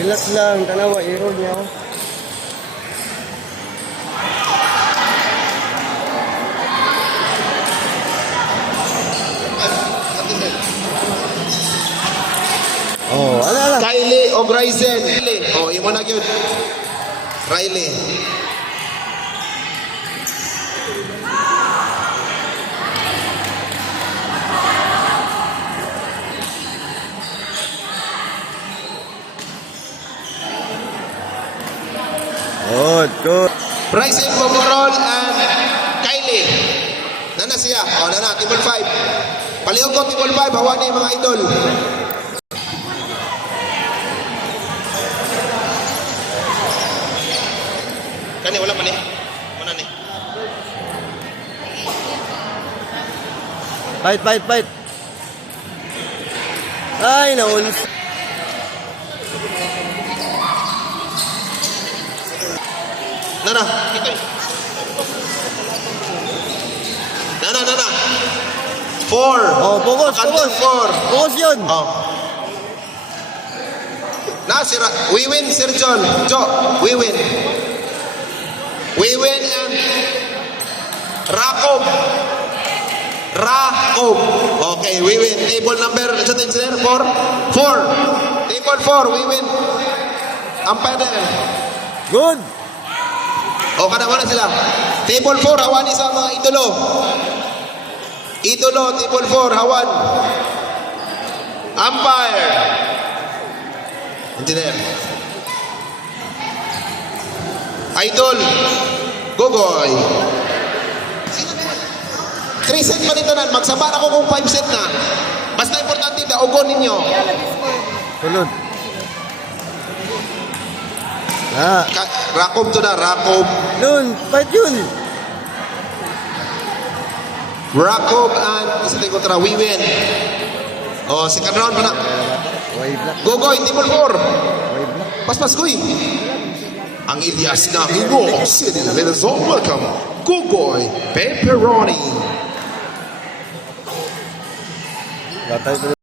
Relax lang, tanawa, i-roll niya ako. Oh, ala. Kylie o Bryson. Oh, imo na gyud. Riley. Good. Bryson, Bobocrol, and Kylie. Nana siya. Oh, nana, table 5. Palihog ko, table 5. Hawa ni mga idol. Kani, wala pa ni. Muna ni. Fight. Ay, naun. Nana, ito. Nana. 4. Oh, focus. Kantong 4. Focus yun. Oh. We win, Sir John. We win. We win and Rakob. Okay, we win. Table number, sa sir? 4? 4. Table 4, we win. Umpire na. Good. O, kanawa na sila. Table 4, hawan sa mga idolo. Table 4, hawan. Umpire. Engineer. Idol. Gogoy. 3 set pa nito na. Magsabar ako kung 5 set na. Basta importante, daugon ninyo. Tulod. Ah. Rakob to na, Rakob. Yun, fight yun. Rakob and isa tayo kontra, we win. O, second round pa na. Wave black. Gogoy, table 4. Wave black. Paspas, Goy. Ang Ilyas na Hero City, Venezuela. Welcome, Gogoy Pepperoni. Gatay